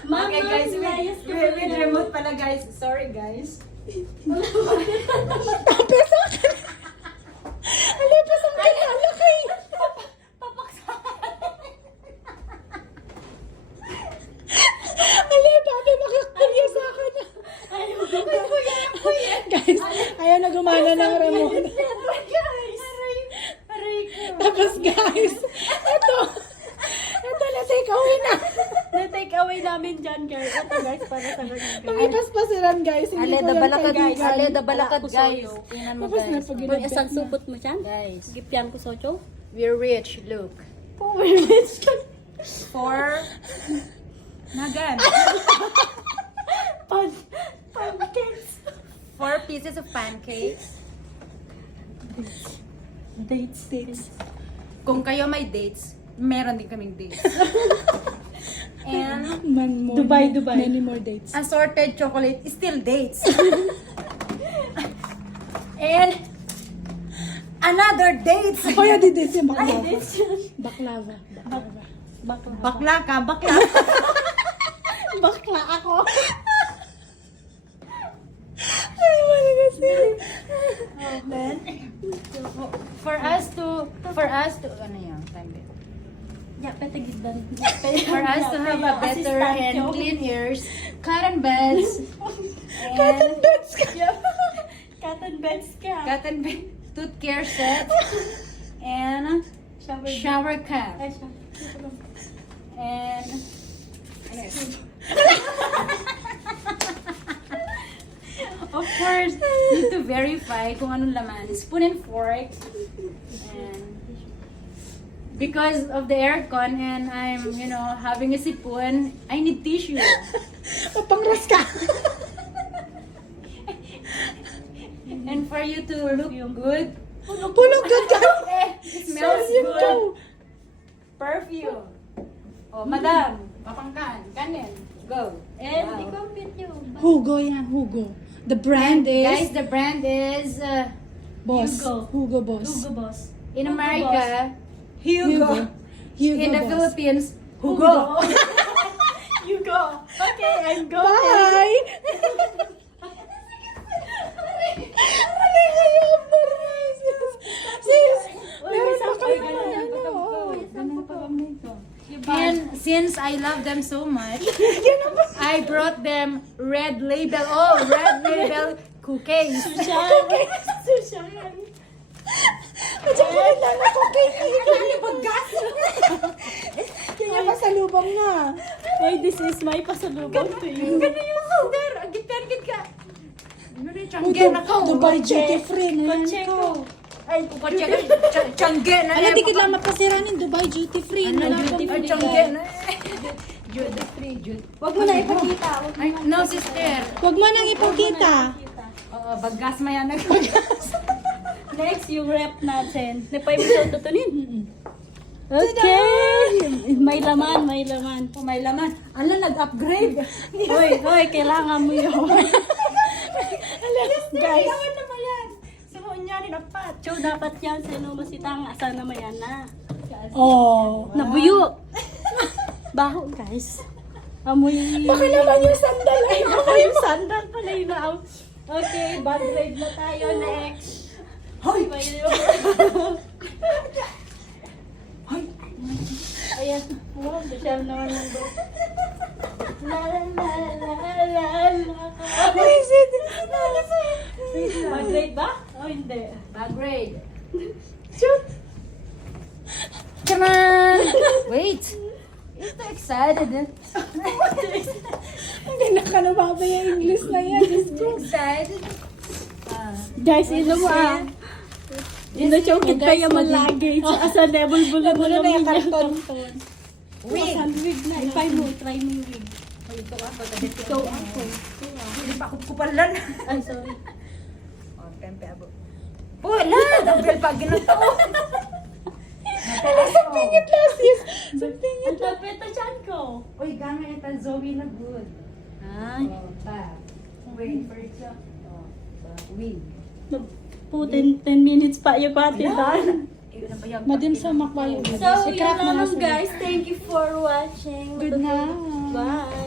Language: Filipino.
Okay guys, with remote pala guys. Sorry guys. Tapos akin. Alipas ang kinalaki. Babe, makakapulya sa akin. Guys, ayaw na gumana ng remote. Tapos guys, ito na-take away na. Na-take away namin dyan, guys. Ito, guys, para sa ganyan. Mangipas-pasiran guys. Hindi ko lang kaibigan. Ale da balakad guys. Tingnan mo Tapos na guys. pag Kung isang supot mo dyan, Guys, gipyan ko sa ocho. we're rich. Look. For Nagan. Pancakes. 4 pieces of pancakes. Dates. Kung kayo may dates, meron din kaming dates. And Dubai. Many more dates. assorted chocolate is still dates. And another dates. Kaya di dates yung Ay, baklava. dates yun. Baklava. Bakla ka, bakla. Bakla ako. Ay, wala kasi. Then, for us to, ano yan, time bit. Ya, petigiddan. For us to have a better and clean ears, cotton buds, and Bets ka. Cotton beds ka. cotton bed, tooth care set, and shower cap, Ay, siya. and ano yun? Of course, need to verify kung anong laman. Spoon and fork. And because of the aircon and I'm, having a sipon, I need tissue. Papangras ka. And for you to look good, Pulog good ka. it smells Yun good. to. Perfume. Oh, madam, papangkan, kanin, go. And Wow. i-compete nyo. Hugo yan, Hugo. The brand is Guys, the brand is Boss. Hugo. Hugo Boss. Hugo Boss. in Hugo America, Hugo. Hugo in the Boss. Philippines, Hugo. Hugo. Okay, I'm going. Bye! Sis, Uy, meron may pa sampay kayo ganun yan, ano, And since I love them so much, I brought them red label. Oh, red label cookies. Susyan. Chocolate lang na cookie. Kaya pasalubong na. Uy, this is my pasalubong to you. Ganun yung powder. Agit-agit ka. Ano rin, Hugo, tiyangge na ka. Dubai duty free na yan Kotse ko. ko. Ay, Kotse ka, tiyangge na. Ala, di kita mapasiranin Dubai duty free. Ano, Wala duty akong free, tiyangge na. Duty free, duty. Wag mo na ipakita. Ay, no, sister. Huwag mo nang ipakita. Oo, baggas mayan na. Next, yung rep natin. Na 5 episode tutunin. Okay. May laman. Oh, may laman. Ala, nag-upgrade. Hoy, kailangan mo yun. Guys. Kailangan naman yan. Sumoon niya rin apat. So, dapat yan. Sino masitang asa naman yan na. Oh. Nabuyo. Baho, guys. Amoy. Baka naman yung sandal ay Ako yung sandal pala yun na. Okay, bad grade na tayo. Next. Hoy! Ayan. Wow, Michelle naman ng go. La la la la la la. Bad grade ba? O hindi. Bag grade. Shoot! Come on! Wait! You're so excited. Hindi na ka nababa yung English na yan. Diyos ko. Excited. Guys, ino mo ah. Ino chokit pa yung luggage. Asa level bulo mo Ano na yung naman karton? Wig! Wig na. Try mo yung wig. Oh, ito ako. Ito Ikaw ako. Hindi pa ako kupalan. Ay, sorry. Oh, tempe abo. Wala! Double pag ginito. Pingit last year. Ang tapit na chan ko. Uy, gama ito. Zoe na good. Ay. Oh, pa. Wait for it. Oh, wig. Putin 10 minutes pa yung pati dan. Madim sa makbayo. So, yun lang guys. Thank you for watching. Good night. Bye.